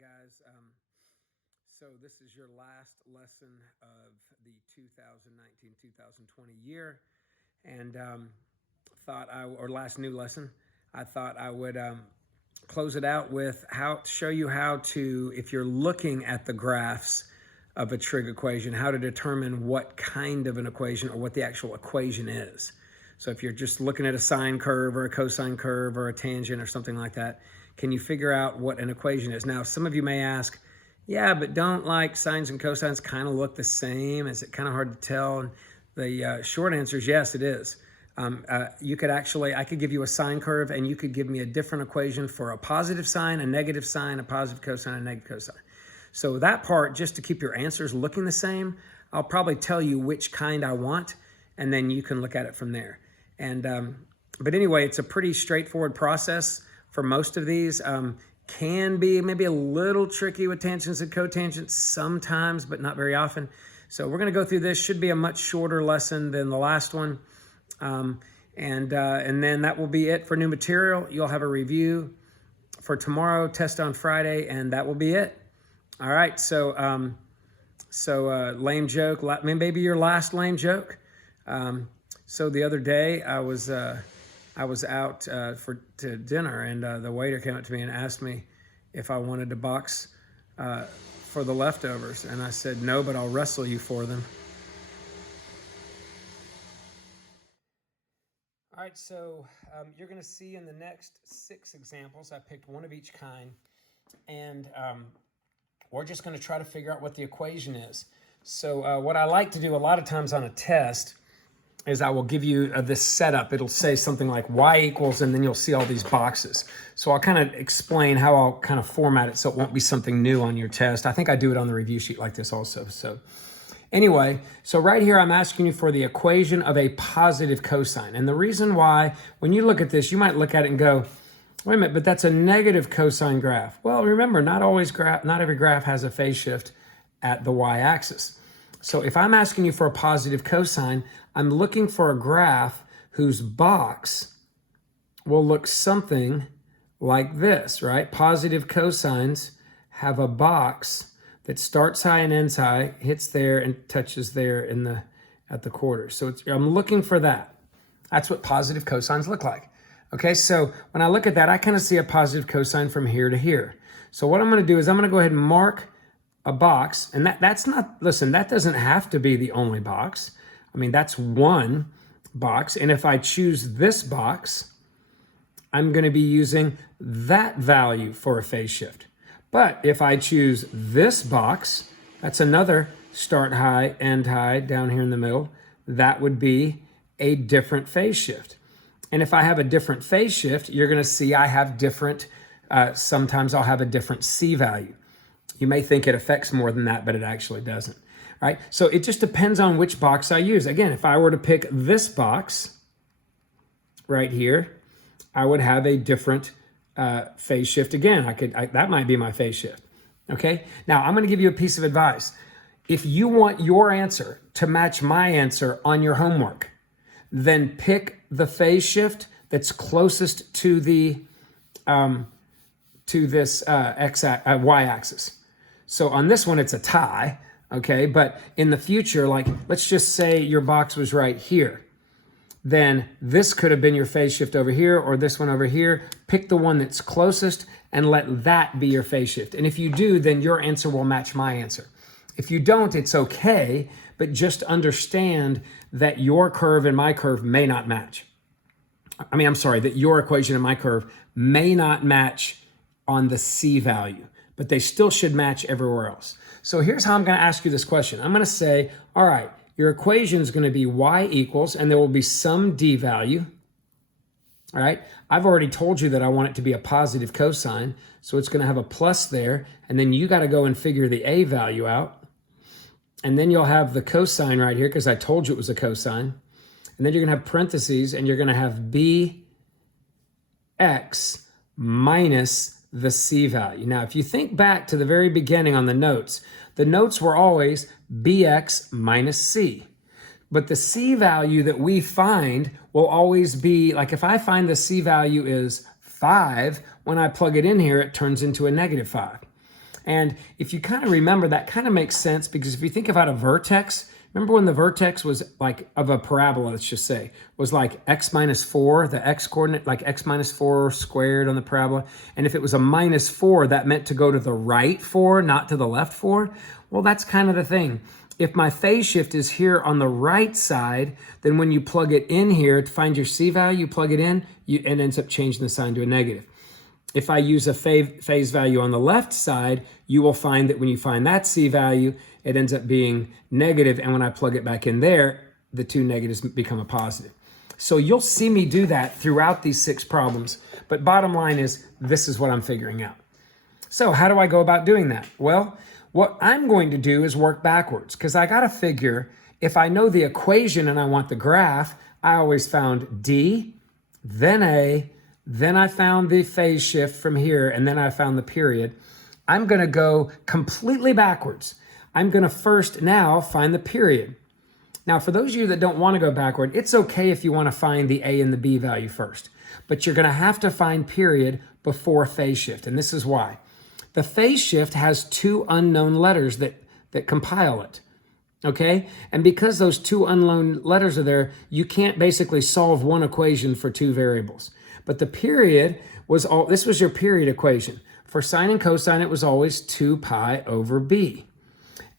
guys. So this is your last lesson of the 2019-2020 year, and or last new lesson. I thought I would close it out with show you how to, if you're looking at the graphs of a trig equation, how to determine what kind of an equation or what the actual equation is. So if you're just looking at a sine curve or a cosine curve or a tangent or something like that, can you figure out what an equation is? Now, some of you may ask, yeah, but don't like sines and cosines kind of look the same? Is it kind of hard to tell? And the short answer is yes, it is. You could actually, I could give you a sine curve and you could give me a different equation for a positive sine, a negative sine, a positive cosine, a negative cosine. So that part, just to keep your answers looking the same, I'll probably tell you which kind I want, and then you can look at it from there. And but anyway, it's a pretty straightforward process for most of these. Can be maybe a little tricky with tangents and cotangents sometimes, but not very often. So we're going to go through this. Should be a much shorter lesson than the last one. And then that will be it for new material. You'll have a review for tomorrow, test on Friday, and that will be it. All right, so lame joke, maybe your last lame joke. So the other day I was out to dinner, and the waiter came up to me and asked me if I wanted to box for the leftovers, and I said no, but I'll wrestle you for them. All right, so you're going to see in the next 6 examples, I picked one of each kind, and we're just going to try to figure out what the equation is. So what I like to do a lot of times on a test is I will give you this setup. It'll say something like y equals, and then you'll see all these boxes. So I'll kind of explain how I'll kind of format it so it won't be something new on your test. I think I do it on the review sheet like this also. So anyway, so right here I'm asking you for the equation of a positive cosine. And the reason why, when you look at this, you might look at it and go, wait a minute, but that's a negative cosine graph. Well, remember, not every graph has a phase shift at the y-axis. So if I'm asking you for a positive cosine, I'm looking for a graph whose box will look something like this, right? Positive cosines have a box that starts high and ends high, hits there and touches there at the quarter. So I'm looking for that. That's what positive cosines look like. Okay, so when I look at that, I kind of see a positive cosine from here to here. So what I'm going to do is I'm going to go ahead and mark a box, and that's not, listen, that doesn't have to be the only box. I mean, that's one box, and if I choose this box, I'm going to be using that value for a phase shift. But if I choose this box, that's another start high, end high, down here in the middle, that would be a different phase shift. And if I have a different phase shift, you're going to see I have different, sometimes I'll have a different C value. You may think it affects more than that, but it actually doesn't, right? So it just depends on which box I use. Again, if I were to pick this box right here, I would have a different phase shift. Again, that might be my phase shift, okay? Now, I'm going to give you a piece of advice. If you want your answer to match my answer on your homework, then pick the phase shift that's closest to the this y-axis. So on this one, it's a tie, okay? But in the future, like, let's just say your box was right here. Then this could have been your phase shift over here, or this one over here. Pick the one that's closest and let that be your phase shift. And if you do, then your answer will match my answer. If you don't, it's okay, but just understand that your curve and my curve may not match. I mean, I'm sorry, that your equation and my curve may not match on the C value, but they still should match everywhere else. So here's how I'm going to ask you this question. I'm going to say, all right, your equation is going to be y equals, and there will be some D value. All right, I've already told you that I want it to be a positive cosine, so it's going to have a plus there, and then you got to go and figure the A value out. And then you'll have the cosine right here, because I told you it was a cosine. And then you're going to have parentheses, and you're going to have bx minus the C value. Now, if you think back to the very beginning on the notes were always bx minus C. But the C value that we find will always be, like if I find the C value is 5, when I plug it in here, it turns into a negative 5. And if you kind of remember, that kind of makes sense, because if you think about a vertex, remember when the vertex was like of a parabola, let's just say, was like x minus 4, the x coordinate, like x minus 4 squared on the parabola. And if it was a minus 4, that meant to go to the right 4, not to the left 4. Well, that's kind of the thing. If my phase shift is here on the right side, then when you plug it in here to find your C value, you plug it in, it ends up changing the sign to a negative. If I use a phase value on the left side, you will find that when you find that C value, it ends up being negative, and when I plug it back in there, the two negatives become a positive. So you'll see me do that throughout these 6 problems, but bottom line is, this is what I'm figuring out. So how do I go about doing that? Well, what I'm going to do is work backwards, because I got to figure, if I know the equation and I want the graph, I always found D, then A, then I found the phase shift from here, and then I found the period. I'm going to go completely backwards. I'm going to first now find the period. Now, for those of you that don't want to go backward, it's okay if you want to find the A and the B value first, but you're going to have to find period before phase shift, and this is why. The phase shift has 2 unknown letters that compile it, okay? And because those 2 unknown letters are there, you can't basically solve one equation for 2 variables. But the period was this was your period equation. For sine and cosine, it was always 2 pi over b.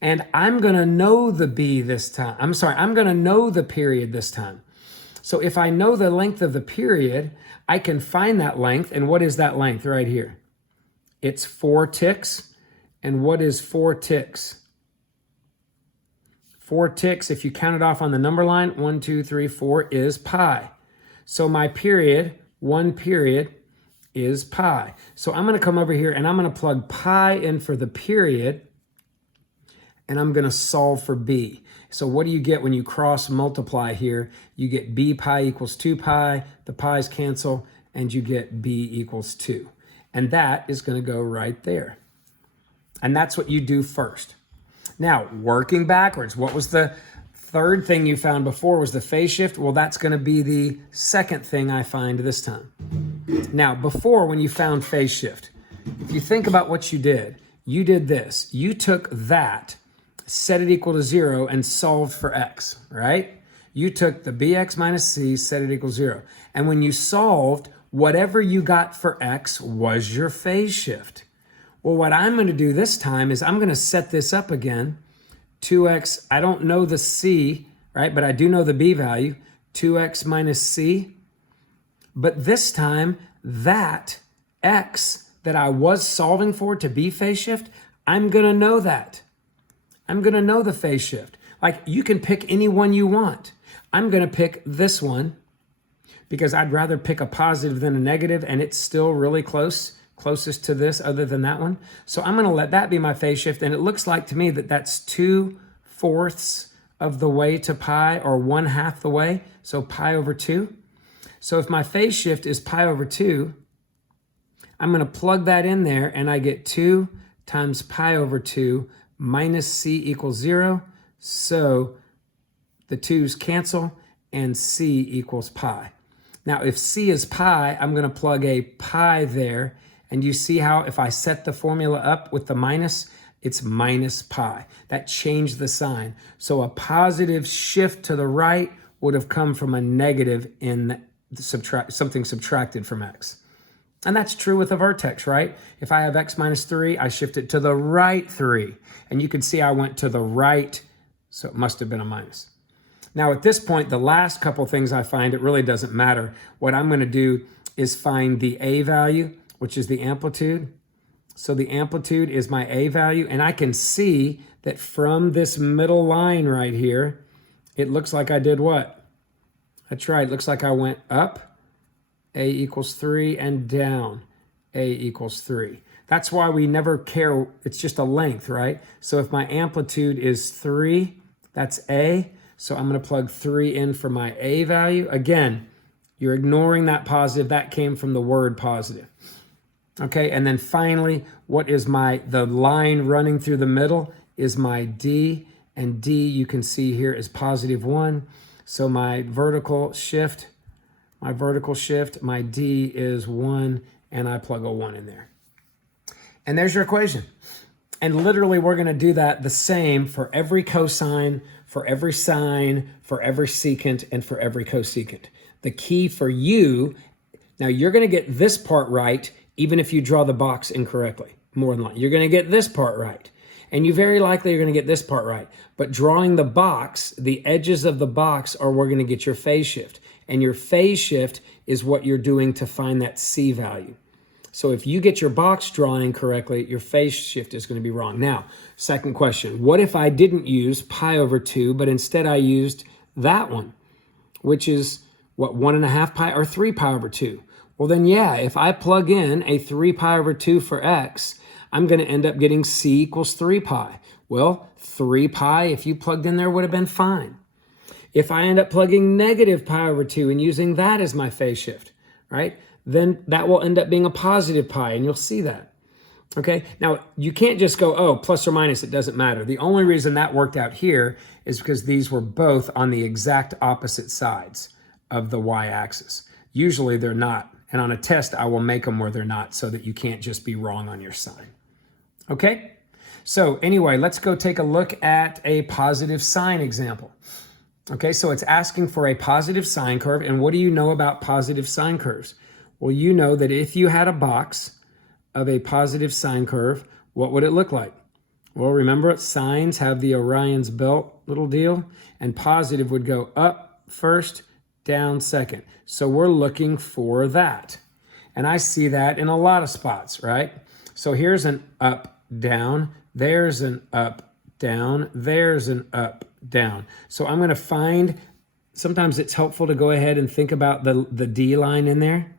And I'm going to know the b this time. I'm going to know the period this time. So if I know the length of the period, I can find that length. And what is that length right here? It's 4 ticks. And what is 4 ticks? 4 ticks, if you count it off on the number line, 1, 2, 3, 4, is pi. So my period, 1 period, is pi. So I'm going to come over here and I'm going to plug pi in for the period, and I'm going to solve for b. So what do you get when you cross multiply here? You get b pi equals 2 pi, the pi's cancel, and you get b equals 2. And that is going to go right there. And that's what you do first. Now, working backwards, what was the third thing you found before? Was the phase shift? Well, that's going to be the second thing I find this time. Now, before, when you found phase shift, if you think about what you did this. You took that, set it equal to 0, and solved for x, right? You took the bx minus c, set it equal to 0. And when you solved, whatever you got for x was your phase shift. Well, what I'm going to do this time is I'm going to set this up again. 2x, I don't know the c, right? But I do know the b value, 2x minus c. But this time, that x that I was solving for to be phase shift, I'm going to know that. I'm going to know the phase shift. Like, you can pick any one you want. I'm going to pick this one because I'd rather pick a positive than a negative, and it's still really closest to this other than that one. So I'm going to let that be my phase shift, and it looks like to me that that's 2/4 of the way to pi, or 1/2 the way, so pi over 2. So if my phase shift is pi over 2, I'm going to plug that in there, and I get 2 times pi over 2 minus c equals 0. So the 2's cancel, and c equals pi. Now, if c is pi, I'm going to plug a pi there. And you see how if I set the formula up with the minus, it's minus pi. That changed the sign. So a positive shift to the right would have come from a negative in something subtracted from x. And that's true with a vertex, right? If I have x minus 3, I shift it to the right 3. And you can see I went to the right, so it must have been a minus. Now at this point, the last couple things I find, it really doesn't matter. What I'm going to do is find the a value, which is the amplitude. So the amplitude is my a value, and I can see that from this middle line right here, it looks like I did what? That's right, it looks like I went up, a equals 3, and down, a equals 3. That's why we never care, it's just a length, right? So if my amplitude is 3, that's a, so I'm going to plug 3 in for my a value. Again, you're ignoring that positive, that came from the word positive. Okay, and then finally, what is the line running through the middle is my D, and D you can see here is positive 1. So my vertical shift, my D is 1, and I plug a 1 in there. And there's your equation. And literally, we're going to do that the same for every cosine, for every sine, for every secant, and for every cosecant. The key for you, now you're going to get this part right, even if you draw the box incorrectly, more than likely. You're going to get this part right. And you very likely are going to get this part right. But drawing the box, the edges of the box are where we're going to get your phase shift. And your phase shift is what you're doing to find that C value. So if you get your box drawn incorrectly, your phase shift is going to be wrong. Now, second question, what if I didn't use pi over 2, but instead I used that one, which is what, 1.5 pi or 3 pi over 2? Well then, yeah, if I plug in a 3 pi over 2 for x, I'm going to end up getting c equals 3 pi. Well, 3 pi, if you plugged in there, would have been fine. If I end up plugging negative pi over 2 and using that as my phase shift, right, then that will end up being a positive pi, and you'll see that. Okay, now you can't just go, oh, plus or minus, it doesn't matter. The only reason that worked out here is because these were both on the exact opposite sides of the y-axis. Usually they're not, and on a test I will make them where they're not so that you can't just be wrong on your sign. Okay, so anyway, let's go take a look at a positive sine example. Okay, so it's asking for a positive sine curve, and what do you know about positive sine curves? Well, you know that if you had a box of a positive sine curve, what would it look like? Well, remember, sines have the Orion's belt little deal, and positive would go up first, down second. So we're looking for that. And I see that in a lot of spots, right? So here's an up, down, there's an up, down, there's an up, down. So I'm going to find, sometimes it's helpful to go ahead and think about the D line in there.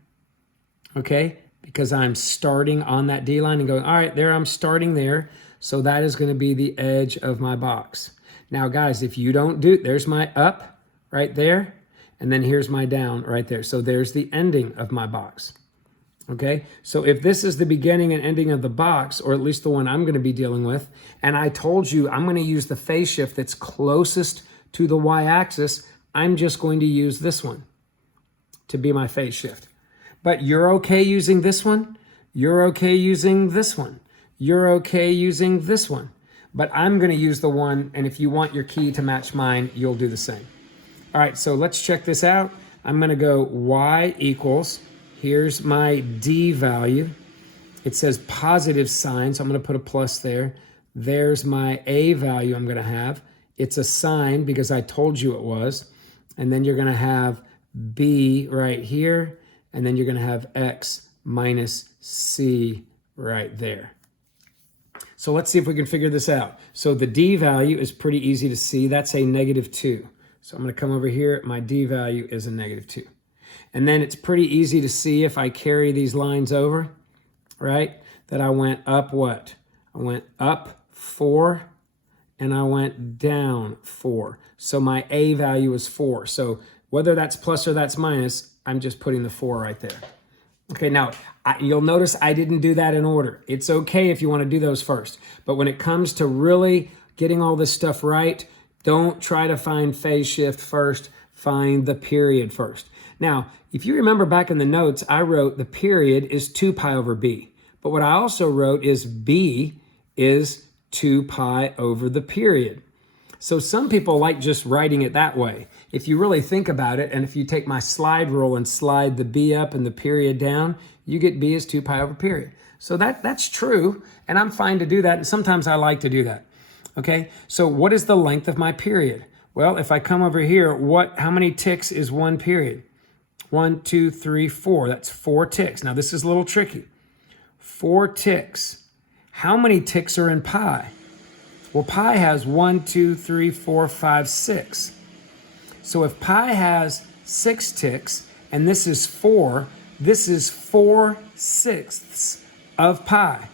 Okay, because I'm starting on that D line and going, all right, there I'm starting there. So that is going to be the edge of my box. Now, guys, if you don't do, there's my up right there. And then here's my down right there. So there's the ending of my box. Okay, so if this is the beginning and ending of the box, or at least the one I'm going to be dealing with, and I told you I'm going to use the phase shift that's closest to the y-axis, I'm just going to use this one to be my phase shift. But you're okay using this one. You're okay using this one. You're okay using this one. But I'm going to use the one, and if you want your key to match mine, you'll do the same. All right, so let's check this out. I'm going to go y equals, here's my D value. It says positive sign, so I'm going to put a plus there. There's my A value I'm going to have. It's a sign because I told you it was. And then you're going to have B right here. And then you're going to have x minus c right there. So let's see if we can figure this out. So the D value is pretty easy to see. That's a -2. So I'm going to come over here. My D value is a -2. And then it's pretty easy to see if I carry these lines over, right, that I went up what? I went up 4 and I went down 4. So my A value is 4. So whether that's plus or that's minus, I'm just putting the 4 right there. Okay, now you'll notice I didn't do that in order. It's okay if you want to do those first. But when it comes to really getting all this stuff right, don't try to find phase shift first. Find the period first. Now, if you remember back in the notes, I wrote the period is 2 pi over b. But what I also wrote is b is 2 pi over the period. So some people like just writing it that way. If you really think about it, and if you take my slide rule and slide the b up and the period down, you get b is 2 pi over period. So that's true, and I'm fine to do that, and sometimes I like to do that. Okay, so what is the length of my period? Well, if I come over here, how many ticks is one period? 1, 2, 3, 4. That's 4 ticks. Now this is a little tricky. 4 ticks. How many ticks are in pi? Well, pi has 1, 2, 3, 4, 5, 6. So if pi has 6 ticks, and this is 4, this is 4/6 of pi,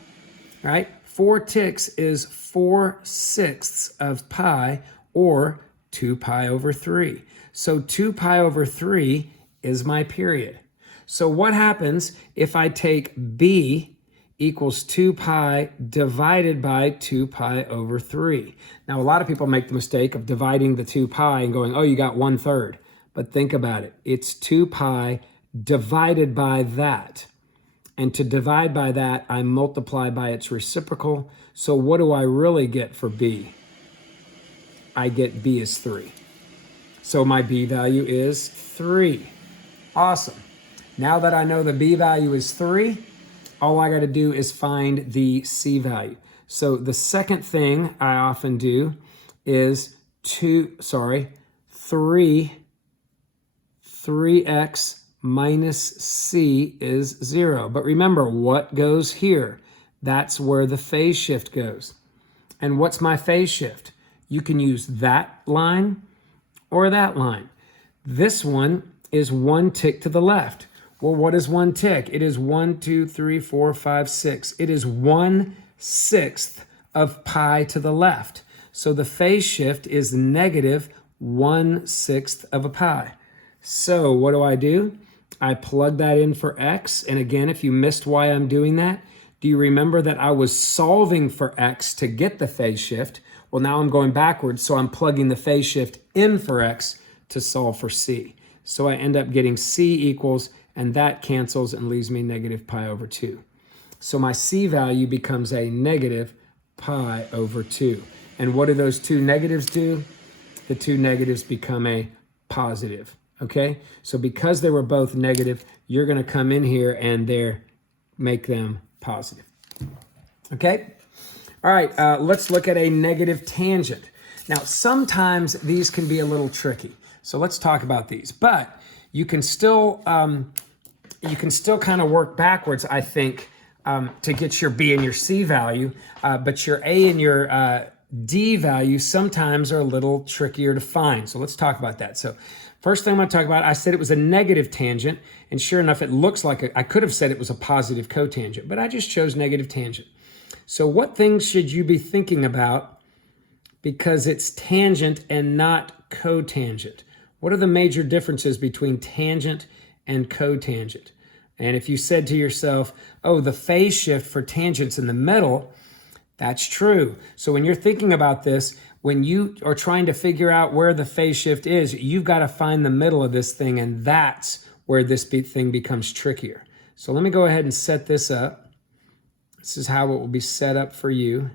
right? 4 ticks is 4/6 of pi, or 2 pi over 3. So 2 pi over 3 is my period. So what happens if I take b equals 2 pi divided by 2 pi over 3. Now, a lot of people make the mistake of dividing the 2 pi and going, oh, you got 1/3. But think about it. It's 2 pi divided by that. And to divide by that, I multiply by its reciprocal. So what do I really get for b? I get b is 3. So my b value is 3. Awesome. Now that I know the b value is 3, all I got to do is find the c value. So the second thing I often do is 3x minus c is 0. But remember, what goes here? That's where the phase shift goes. And what's my phase shift? You can use that line or that line. This one is 1 tick to the left. Well, what is 1 tick? It is 1, 2, 3, 4, 5, 6. It is 1/6 of pi to the left. So the phase shift is negative 1/6 of a pi. So what do? I plug that in for x. And again, if you missed why I'm doing that, do you remember that I was solving for x to get the phase shift? Well, now I'm going backwards, so I'm plugging the phase shift in for x to solve for c. So I end up getting c equals, and that cancels and leaves me negative pi over 2. So my c value becomes a negative pi over 2. And what do those two negatives do? The two negatives become a positive, okay? So because they were both negative, you're going to come in here and make them positive, okay? All right, let's look at a negative tangent. Now, sometimes these can be a little tricky, so let's talk about these. But you can still kind of work backwards, I think, to get your b and your c value. But your a and your d value sometimes are a little trickier to find. So let's talk about that. So first thing I'm going to talk about, I said it was a negative tangent, and sure enough, it looks like I could have said it was a positive cotangent, but I just chose negative tangent. So what things should you be thinking about because it's tangent and not cotangent? What are the major differences between tangent and cotangent? And if you said to yourself, oh, the phase shift for tangent's in the middle, that's true. So when you're thinking about this, when you are trying to figure out where the phase shift is, you've got to find the middle of this thing, and that's where this thing becomes trickier. So let me go ahead and set this up. This is how it will be set up for you.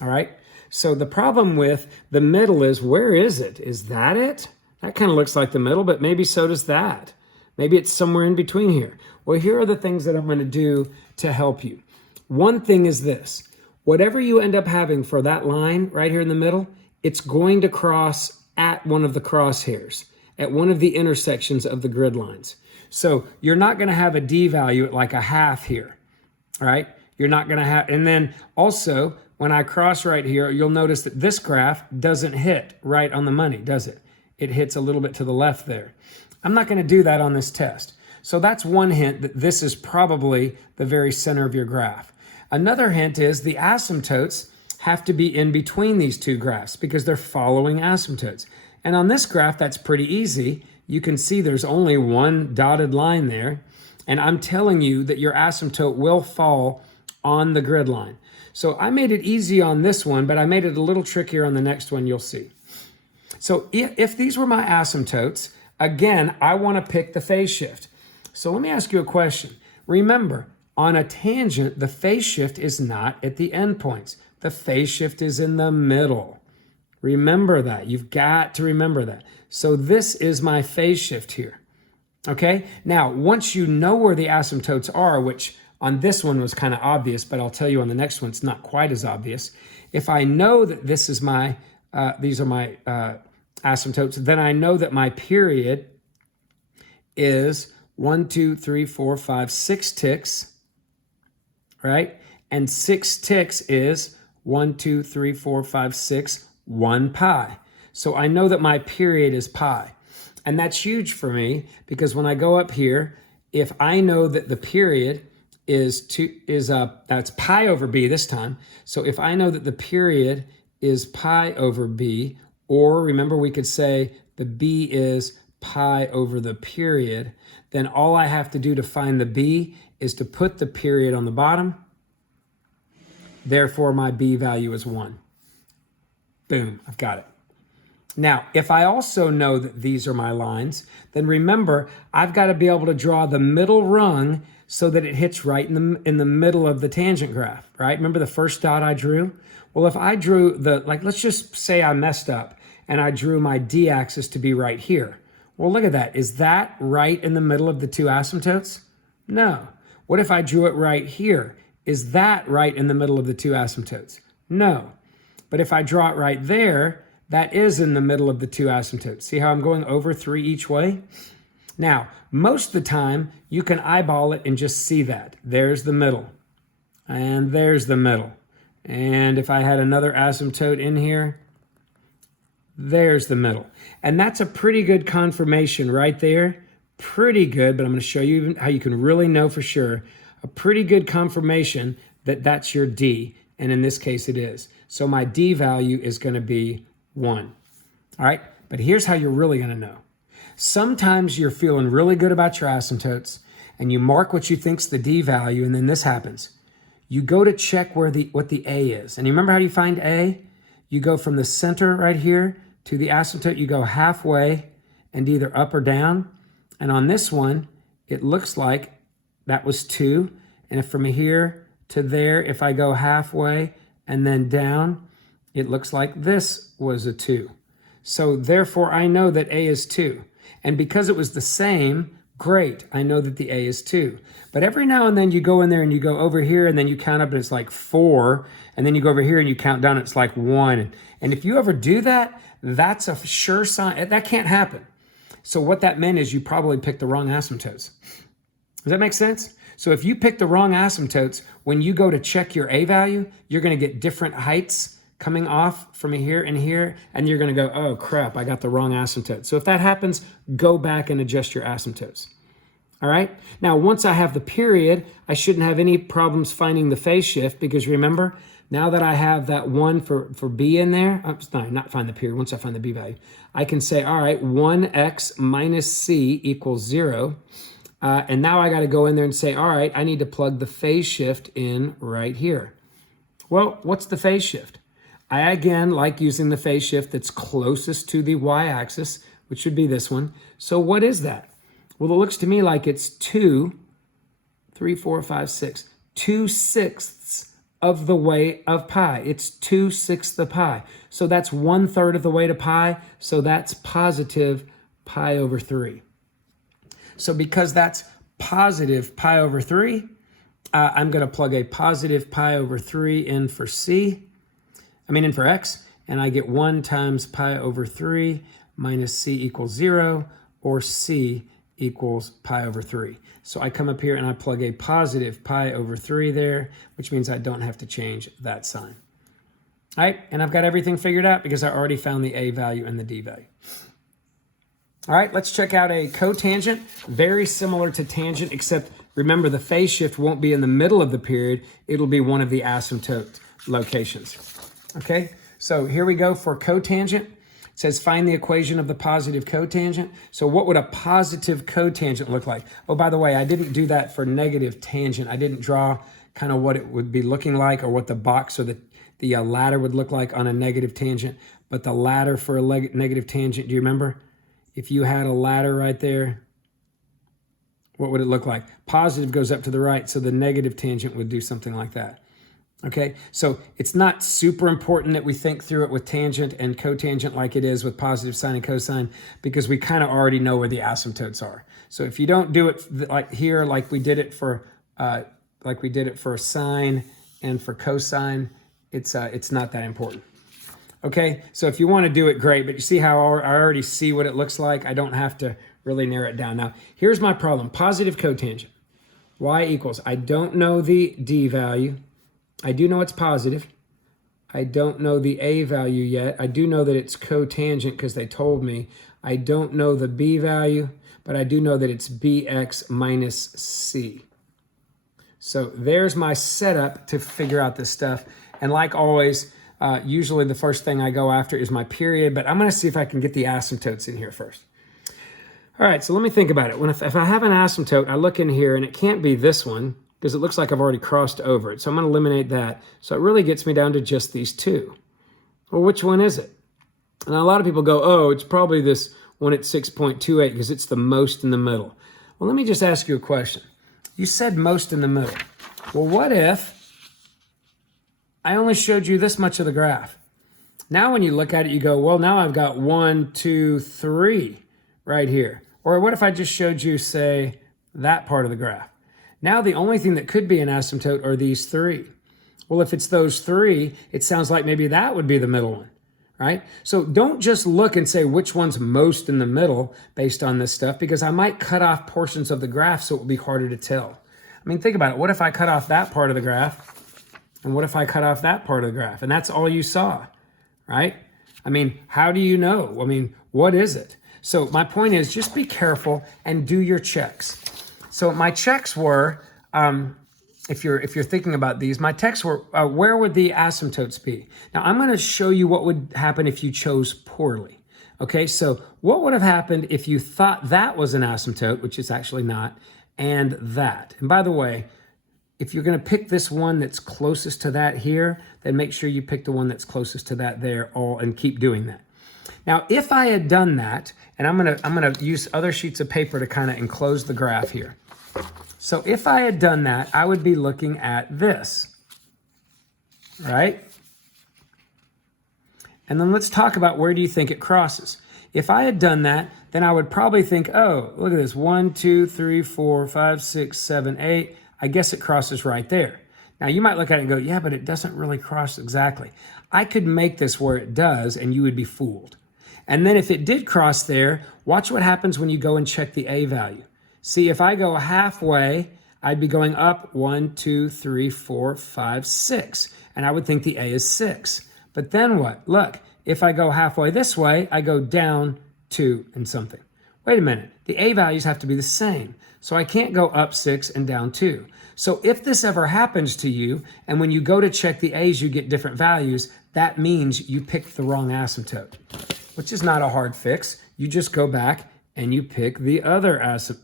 All right. So the problem with the middle is, where is it? Is that it? That kind of looks like the middle, but maybe so does that. Maybe it's somewhere in between here. Well, here are the things that I'm going to do to help you. One thing is this. Whatever you end up having for that line right here in the middle, it's going to cross at one of the crosshairs, at one of the intersections of the grid lines. So you're not going to have a d value at like a half here, all right? You're not going to have, and then also when I cross right here, you'll notice that this graph doesn't hit right on the money, does it? It hits a little bit to the left there. I'm not going to do that on this test. So that's one hint that this is probably the very center of your graph. Another hint is the asymptotes have to be in between these two graphs because they're following asymptotes. And on this graph, that's pretty easy. You can see there's only one dotted line there. And I'm telling you that your asymptote will fall on the grid line. So I made it easy on this one, but I made it a little trickier on the next one, you'll see. So if these were my asymptotes, again, I want to pick the phase shift. So let me ask you a question. Remember, on a tangent, the phase shift is not at the endpoints. The phase shift is in the middle. Remember that. You've got to remember that. So this is my phase shift here. Okay? Now, once you know where the asymptotes are, which on this one was kind of obvious, but I'll tell you on the next one it's not quite as obvious. If I know that this is my, these are my asymptotes, then I know that my period is 1, 2, 3, 4, 5, 6 ticks, right? And 6 ticks is 1, 2, 3, 4, 5, 6, 1 pi. So I know that my period is pi. And that's huge for me because when I go up here, if I know that the period that's pi over b this time. So if I know that the period is pi over b, or remember we could say the b is pi over the period, then all I have to do to find the b is to put the period on the bottom. Therefore, my b value is 1. Boom, I've got it. Now, if I also know that these are my lines, then remember, I've got to be able to draw the middle rung so that it hits right in the middle of the tangent graph, right? Remember the first dot I drew? Well, if I drew let's just say I messed up and I drew my d-axis to be right here. Well, look at that. Is that right in the middle of the two asymptotes? No. What if I drew it right here? Is that right in the middle of the two asymptotes? No. But if I draw it right there, that is in the middle of the two asymptotes. See how I'm going over 3 each way? Now, most of the time, you can eyeball it and just see that. There's the middle. And there's the middle. And if I had another asymptote in here, there's the middle. And that's a pretty good confirmation right there. Pretty good, but I'm going to show you how you can really know for sure. A pretty good confirmation that that's your D. And in this case, it is. So my D value is going to be 1. All right, but here's how you're really going to know. Sometimes you're feeling really good about your asymptotes and you mark what you think's the D value, and then this happens. You go to check what the A is. And you remember how you find A? You go from the center right here to the asymptote, you go halfway and either up or down. And on this one, it looks like that was 2. And if from here to there, if I go halfway and then down, it looks like this was a 2. So therefore, I know that A is 2. And because it was the same, great, I know that the A is 2. But every now and then you go in there and you go over here and then you count up and it's like 4. And then you go over here and you count down, it's like 1. And if you ever do that, that's a sure sign. That can't happen. So what that meant is you probably picked the wrong asymptotes. Does that make sense? So if you pick the wrong asymptotes, when you go to check your A value, you're going to get different heights coming off from here and here, and you're going to go, oh crap, I got the wrong asymptote. So if that happens, go back and adjust your asymptotes. All right? Now, once I have the period, I shouldn't have any problems finding the phase shift, because remember, now that I have that 1 for B in there, not find the period, once I find the B value, I can say, all right, 1x minus C equals 0. And now I got to go in there and say, all right, I need to plug the phase shift in right here. Well, what's the phase shift? I, again, like using the phase shift that's closest to the y-axis, which should be this one. So what is that? Well, it looks to me like it's 2 2/6 of the way of pi. It's 2/6 of pi. So that's 1/3 of the way to pi. So that's positive pi over 3. So because that's positive pi over 3, I'm going to plug a positive pi over 3 in for in for x, and I get 1 times pi over 3 minus c equals 0, or c equals pi over 3. So I come up here and I plug a positive pi over 3 there, which means I don't have to change that sign. All right, and I've got everything figured out because I already found the A value and the D value. All right, let's check out a cotangent. Very similar to tangent, except remember the phase shift won't be in the middle of the period. It'll be one of the asymptote locations. Okay, so here we go for cotangent. It says find the equation of the positive cotangent. So what would a positive cotangent look like? Oh, by the way, I didn't do that for negative tangent. I didn't draw kind of what it would be looking like, or what the box or the ladder would look like on a negative tangent. But the ladder for a negative tangent, do you remember? If you had a ladder right there, what would it look like? Positive goes up to the right, so the negative tangent would do something like that. Okay, so it's not super important that we think through it with tangent and cotangent like it is with positive sine and cosine, because we kind of already know where the asymptotes are. So if you don't do it like here, like we did it for sine and for cosine, it's not that important. Okay, so if you want to do it, great, but you see how I already see what it looks like? I don't have to really narrow it down. Now, here's my problem. Positive cotangent. Y equals, I don't know the D value. I do know it's positive. I don't know the A value yet. I do know that it's cotangent because they told me. I don't know the B value, but I do know that it's BX minus C. So there's my setup to figure out this stuff. And like always, usually the first thing I go after is my period, but I'm going to see if I can get the asymptotes in here first. All right, so let me think about it. If I have an asymptote, I look in here, and it can't be this one because it looks like I've already crossed over it. So I'm going to eliminate that. So it really gets me down to just these two. Well, which one is it? And a lot of people go, oh, it's probably this one at 6.28 because it's the most in the middle. Well, let me just ask you a question. You said most in the middle. Well, what if I only showed you this much of the graph? Now when you look at it, you go, well, now I've got 1, 2, 3 right here. Or what if I just showed you, say, that part of the graph? Now the only thing that could be an asymptote are these 3. Well, if it's those 3, it sounds like maybe that would be the middle one, right? So don't just look and say which one's most in the middle based on this stuff, because I might cut off portions of the graph so it will be harder to tell. I mean, think about it. What if I cut off that part of the graph? And what if I cut off that part of the graph? And that's all you saw, right? I mean, how do you know? I mean, what is it? So my point is just be careful and do your checks. So my checks were, if you're thinking about these, my checks were, where would the asymptotes be? Now I'm going to show you what would happen if you chose poorly. Okay, so what would have happened if you thought that was an asymptote, which it's actually not, and that? And by the way, if you're going to pick this one that's closest to that here, then make sure you pick the one that's closest to that there, and keep doing that. Now, if I had done that, and I'm gonna use other sheets of paper to kind of enclose the graph here. So if I had done that, I would be looking at this, right? And then let's talk about where do you think it crosses. If I had done that, then I would probably think, oh, look at this, 1, 2, 3, 4, 5, 6, 7, 8. I guess it crosses right there. Now you might look at it and go, yeah, but it doesn't really cross exactly. I could make this where it does and you would be fooled. And then if it did cross there, watch what happens when you go and check the A value. See, if I go halfway, I'd be going up 1, 2, 3, 4, 5, 6. And I would think the A is 6. But then what? Look, if I go halfway this way, I go down 2 and something. Wait a minute, the A values have to be the same. So I can't go up 6 and down 2. So if this ever happens to you, and when you go to check the A's, you get different values, that means you picked the wrong asymptote, which is not a hard fix. You just go back and you pick the other asymptote.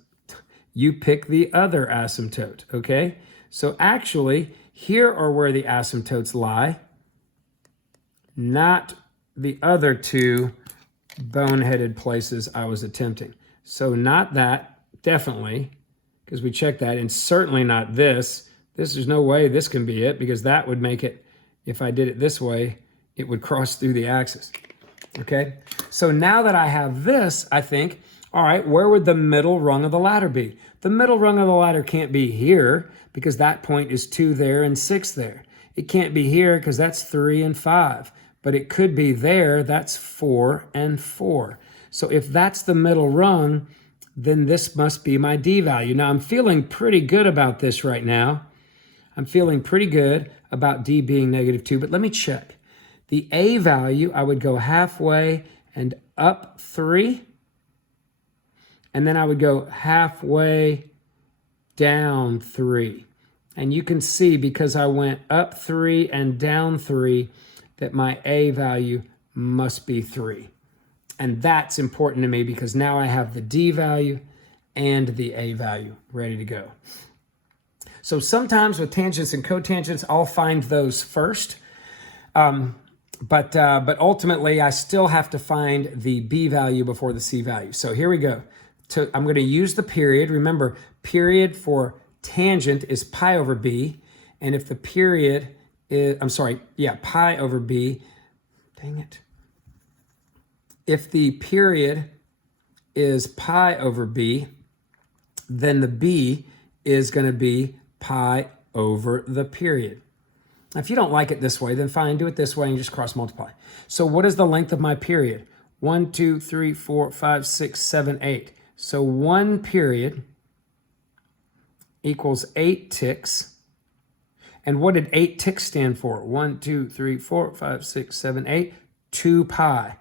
Okay? So actually, here are where the asymptotes lie, not the other two boneheaded places I was attempting. So not that, definitely, because we checked that, and certainly not this. There's no way this can be it, because that would make it, if I did it this way, it would cross through the axis. Okay? So now that I have this, I think, all right, where would the middle rung of the ladder be? The middle rung of the ladder can't be here, because that point is 2 there and 6 there. It can't be here because that's 3 and 5. But it could be there, that's 4 and 4. So if that's the middle rung, then this must be my D value. Now I'm feeling pretty good about this right now. I'm feeling pretty good about D being -2, but let me check. The A value, I would go halfway and up 3, and then I would go halfway down 3. And you can see, because I went up 3 and down 3, that my A value must be 3. And that's important to me, because now I have the D value and the A value ready to go. So sometimes with tangents and cotangents, I'll find those first. But ultimately, I still have to find the B value before the C value. So here we go. I'm going to use the period. Remember, period for tangent is pi over B. And if the period is, pi over B. Dang it. If the period is pi over B, then the B is going to be pi over the period. Now, if you don't like it this way, then fine, do it this way and just cross multiply. So what is the length of my period? 1, 2, 3, 4, 5, 6, 7, 8. So 1 period equals 8 ticks. And what did 8 ticks stand for? 1, 2, 3, 4, 5, 6, 7, 8. 2 pi.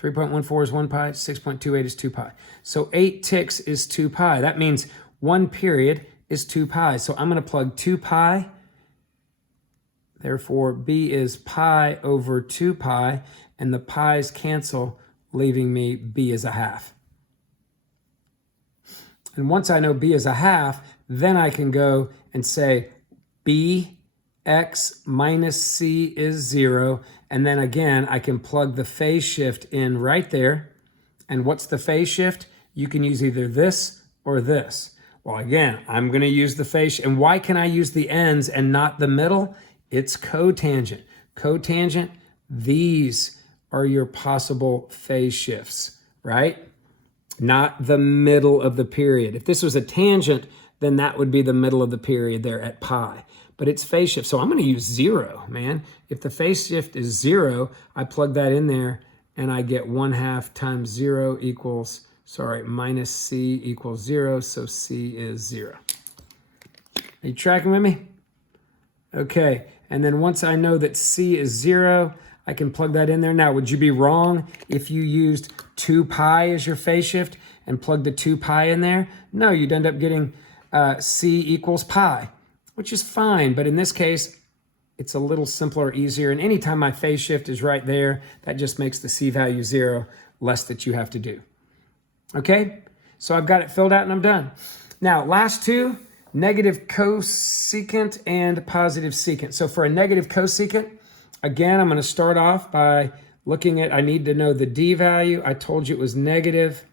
3.14 is 1 pi. 6.28 is 2 pi. So 8 ticks is 2 pi. That means 1 period is 2 pi. So I'm going to plug 2 pi. Therefore, B is pi over 2 pi. And the pi's cancel, leaving me B is a half. And once I know B is a half, then I can go and say B x minus c is 0. And then again, I can plug the phase shift in right there. And what's the phase shift? You can use either this or this. Well, again, I'm going to use the phase shift. And why can I use the ends and not the middle? It's cotangent. Cotangent, these are your possible phase shifts, right? Not the middle of the period. If this was a tangent, then that would be the middle of the period there at pi. But it's phase shift, so I'm going to use 0, man. If the phase shift is 0, I plug that in there, and I get 1/2 times 0 equals, minus c equals 0, so c is 0. Are you tracking with me? Okay, and then once I know that c is 0, I can plug that in there. Now, would you be wrong if you used 2 pi as your phase shift and plugged the 2 pi in there? No, you'd end up getting c equals pi, which is fine. But in this case, it's a little simpler, easier. And anytime my phase shift is right there, that just makes the c value 0, less that you have to do. Okay, so I've got it filled out and I'm done. Now, last two, negative cosecant and positive secant. So for a negative cosecant, again, I'm going to start off by looking at, I need to know the d value. I told you it was negative.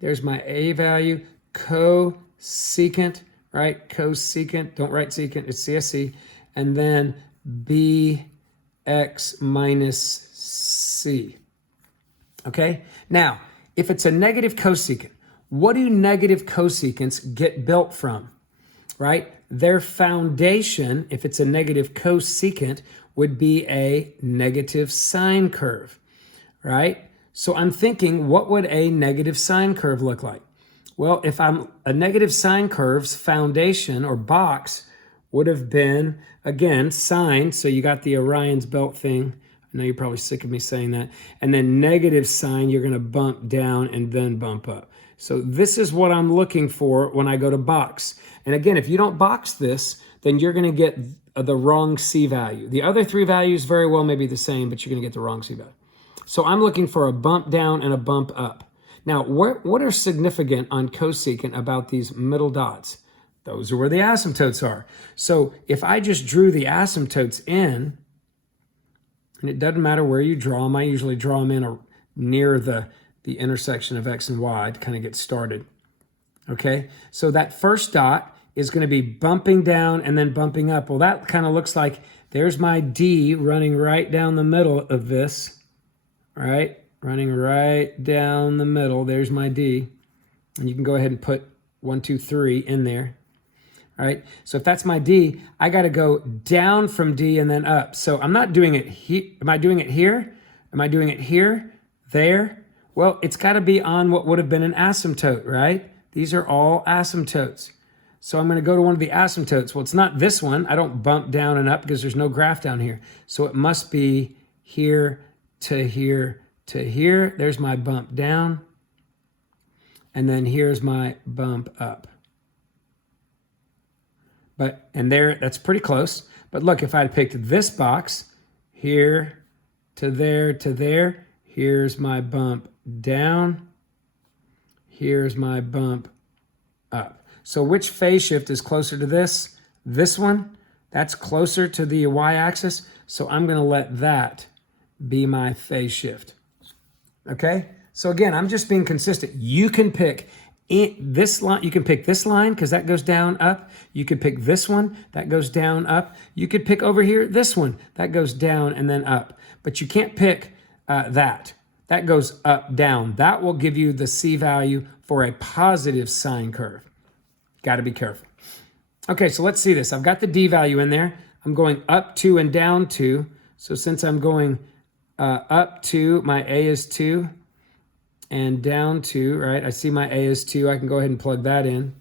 There's my a value. Cosecant, right? Cosecant. Don't write secant. It's CSC. And then bx minus c. Okay? Now, if it's a negative cosecant, what do negative cosecants get built from? Right? Their foundation, if it's a negative cosecant, would be a negative sine curve, right? So I'm thinking, what would a negative sine curve look like? Well, if I'm a negative sine curve's foundation or box would have been, again, sine. So you got the Orion's belt thing. I know you're probably sick of me saying that. And then negative sine, you're going to bump down and then bump up. So this is what I'm looking for when I go to box. And again, if you don't box this, then you're going to get the wrong C value. The other three values very well may be the same, but you're going to get the wrong C value. So I'm looking for a bump down and a bump up. Now, what are significant on cosecant about these middle dots? Those are where the asymptotes are. So if I just drew the asymptotes in, and it doesn't matter where you draw them, I usually draw them in near the intersection of x and y to kind of get started. Okay, so that first dot is going to be bumping down and then bumping up. Well, that kind of looks like there's my D running right down the middle of this, right? Running right down the middle. There's my D. And you can go ahead and put 1, 2, 3 in there. All right, so if that's my D, I got to go down from D and then up. So I'm not doing it here. Am I doing it here? Am I doing it here? There? Well, it's got to be on what would have been an asymptote, right? These are all asymptotes. So I'm going to go to one of the asymptotes. Well, it's not this one. I don't bump down and up because there's no graph down here. So it must be here to here to here. There's my bump down. And then here's my bump up. And there, that's pretty close. But look, if I had picked this box, here to there, here's my bump down. Here's my bump up. So which phase shift is closer to this? This one, that's closer to the y-axis. So I'm going to let that be my phase shift. Okay? So again, I'm just being consistent. You can pick this line. You can pick this line because that goes down, up. You could pick this one. That goes down, up. You could pick over here this one. That goes down and then up. But you can't pick that. That goes up, down. That will give you the C value for a positive sine curve. Got to be careful. Okay, so let's see this. I've got the D value in there. I'm going up 2 and down 2. So since I'm going up 2, my A is 2, and down 2, right? I see my A is 2. I can go ahead and plug that in.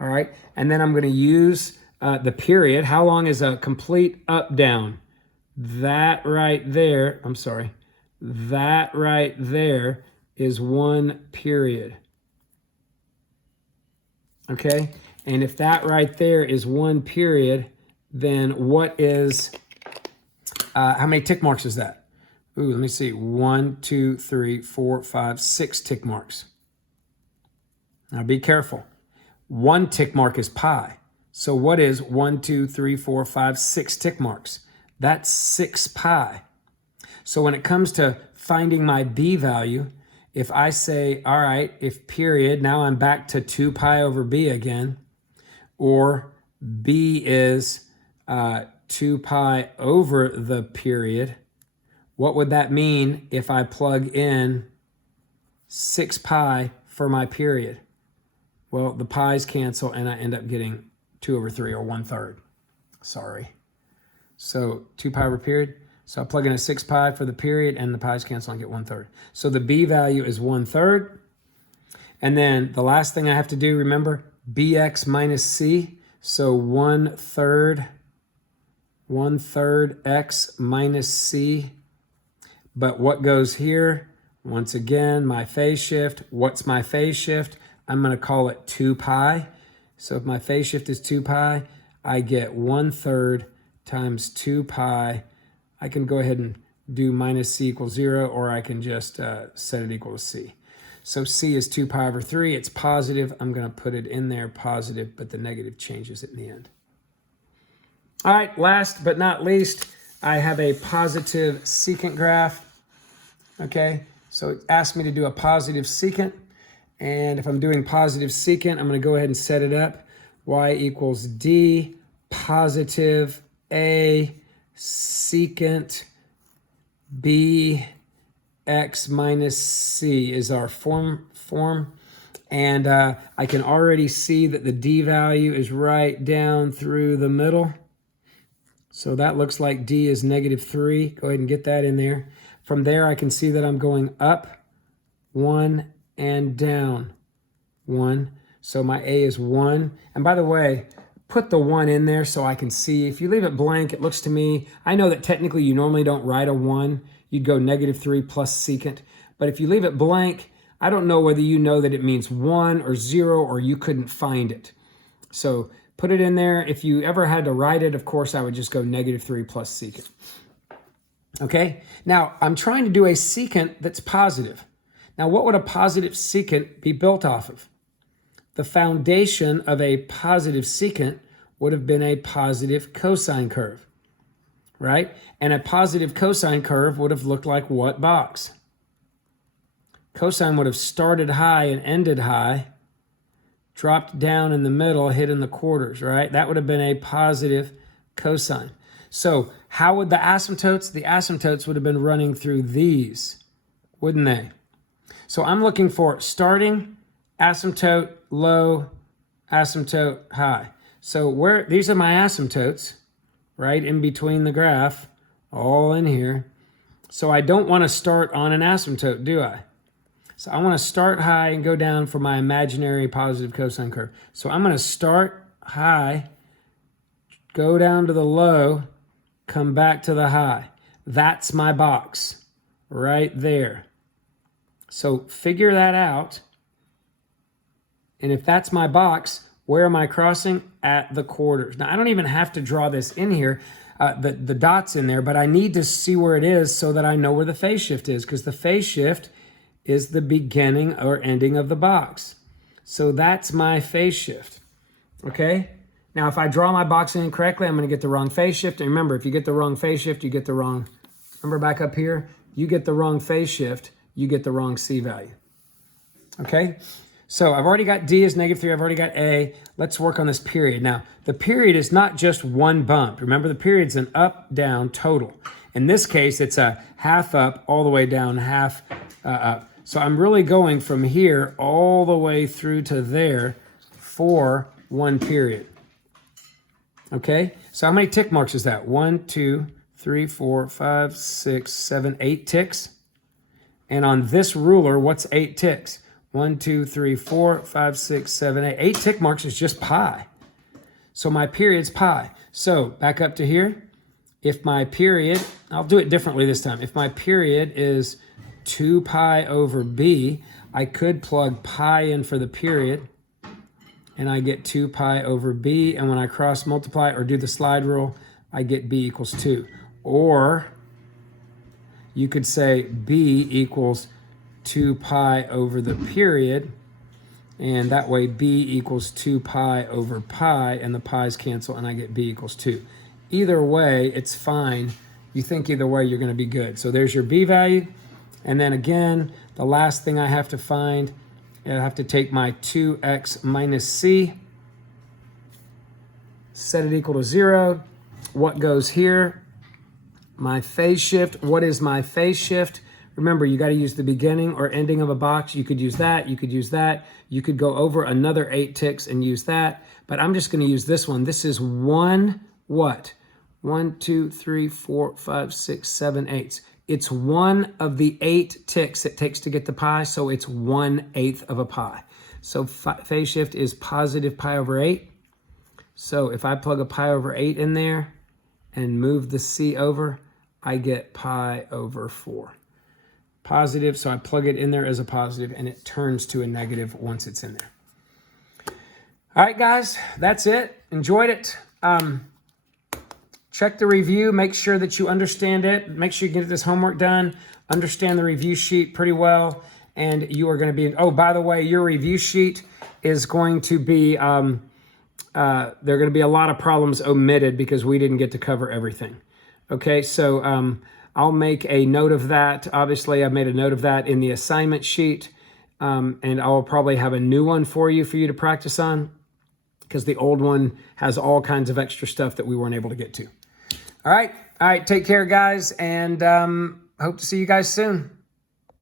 All right, and then I'm going to use the period. How long is a complete up, down? That right there, I'm sorry. That right there is 1 period. Okay, and if that right there is 1 period, then what is, how many tick marks is that? Ooh, let me see, 1, 2, 3, 4, 5, 6 tick marks. Now be careful. 1 tick mark is pi. So what is 1, 2, 3, 4, 5, 6 tick marks? That's 6 pi. So when it comes to finding my b value, if I say, all right, if period, now I'm back to 2 pi over b again, or b is 2 pi over the period, what would that mean if I plug in 6 pi for my period? Well, the pi's cancel and I end up getting 2 over 3 or 1/3. Sorry. So 2 pi over period. So I plug in a 6 pi for the period and the pi's cancel and get 1/3. So the b value is 1/3. And then the last thing I have to do, remember, bx minus c. So 1/3 x minus c. But what goes here? Once again, my phase shift. What's my phase shift? I'm going to call it 2 pi. So if my phase shift is 2 pi, I get 1/3 times 2 pi. I can go ahead and do minus c equals 0, or I can just set it equal to c. So c is 2 pi over 3. It's positive. I'm going to put it in there positive, but the negative changes it in the end. All right, last but not least, I have a positive secant graph. Okay, so it asked me to do a positive secant. And if I'm doing positive secant, I'm going to go ahead and set it up. Y equals d positive a secant b x minus c is our form. And I can already see that the d value is right down through the middle. So that looks like d is -3. Go ahead and get that in there. From there, I can see that I'm going up 1 and down 1. So my a is 1. And by the way, put the 1 in there so I can see. If you leave it blank, it looks to me, I know that technically you normally don't write a 1. You'd go -3 plus secant. But if you leave it blank, I don't know whether you know that it means 1 or 0 or you couldn't find it. So put it in there. If you ever had to write it, of course, I would just go -3 plus secant. Okay, now I'm trying to do a secant that's positive. Now, what would a positive secant be built off of? The foundation of a positive secant would have been a positive cosine curve, right? And a positive cosine curve would have looked like what box? Cosine would have started high and ended high, dropped down in the middle, hit in the quarters, right? That would have been a positive cosine. So how would the asymptotes? The asymptotes would have been running through these, wouldn't they? So I'm looking for starting, asymptote, low, asymptote, high. So where these are my asymptotes, right, in between the graph, all in here. So I don't want to start on an asymptote, do I? So I want to start high and go down for my imaginary positive cosine curve. So I'm going to start high, go down to the low, come back to the high. That's my box right there. So figure that out. And if that's my box, where am I crossing? At the quarters. Now, I don't even have to draw this in here, the dots in there, but I need to see where it is so that I know where the phase shift is, because the phase shift is the beginning or ending of the box. So that's my phase shift, okay? Now, if I draw my box in incorrectly, I'm going to get the wrong phase shift. And remember, if you get the wrong phase shift, you get the wrong, remember back up here, you get the wrong phase shift, you get the wrong C value, okay? So I've already got D is -3, I've already got A. Let's work on this period. Now, the period is not just one bump. Remember, the period's an up, down total. In this case, it's a half up all the way down, half up. So I'm really going from here all the way through to there for one period. Okay, so how many tick marks is that? 1, 2, 3, 4, 5, 6, 7, 8 ticks. And on this ruler, what's 8 ticks? 1, 2, 3, 4, 5, 6, 7, 8. 8 tick marks is just pi. So my period's pi. So back up to here. If my period, I'll do it differently this time. If my period is 2 pi over b, I could plug pi in for the period, and I get 2 pi over b, and when I cross multiply or do the slide rule, I get b equals 2. Or you could say b equals 2 pi over the period, And that way b equals 2 pi over pi, and the pi's cancel, and I get b equals 2. Either way, it's fine. You think either way, you're going to be good. So there's your b value. And then again, the last thing I have to find, I have to take my 2x minus c, set it equal to 0. What goes here? My phase shift. What is my phase shift? Remember, you got to use the beginning or ending of a box. You could use that. You could use that. You could go over another 8 ticks and use that. But I'm just going to use this one. This is one what? 1, 2, 3, 4, 5, 6, 7, 8. It's one of the 8 ticks it takes to get the pi, so it's 1/8 of a pi. So phase shift is positive pi over 8. So if I plug a pi over 8 in there and move the c over, I get pi over 4. Positive, so I plug it in there as a positive, and it turns to a negative once it's in there. All right, guys, that's it. Enjoyed it. Check the review. Make sure that you understand it. Make sure you get this homework done. Understand the review sheet pretty well, and you are going to be... Oh, by the way, your review sheet is going to be... there are going to be a lot of problems omitted because we didn't get to cover everything. Okay, so I'll make a note of that. Obviously, I've made a note of that in the assignment sheet, and I'll probably have a new one for you to practice on, because the old one has all kinds of extra stuff that we weren't able to get to. All right, take care, guys, and hope to see you guys soon.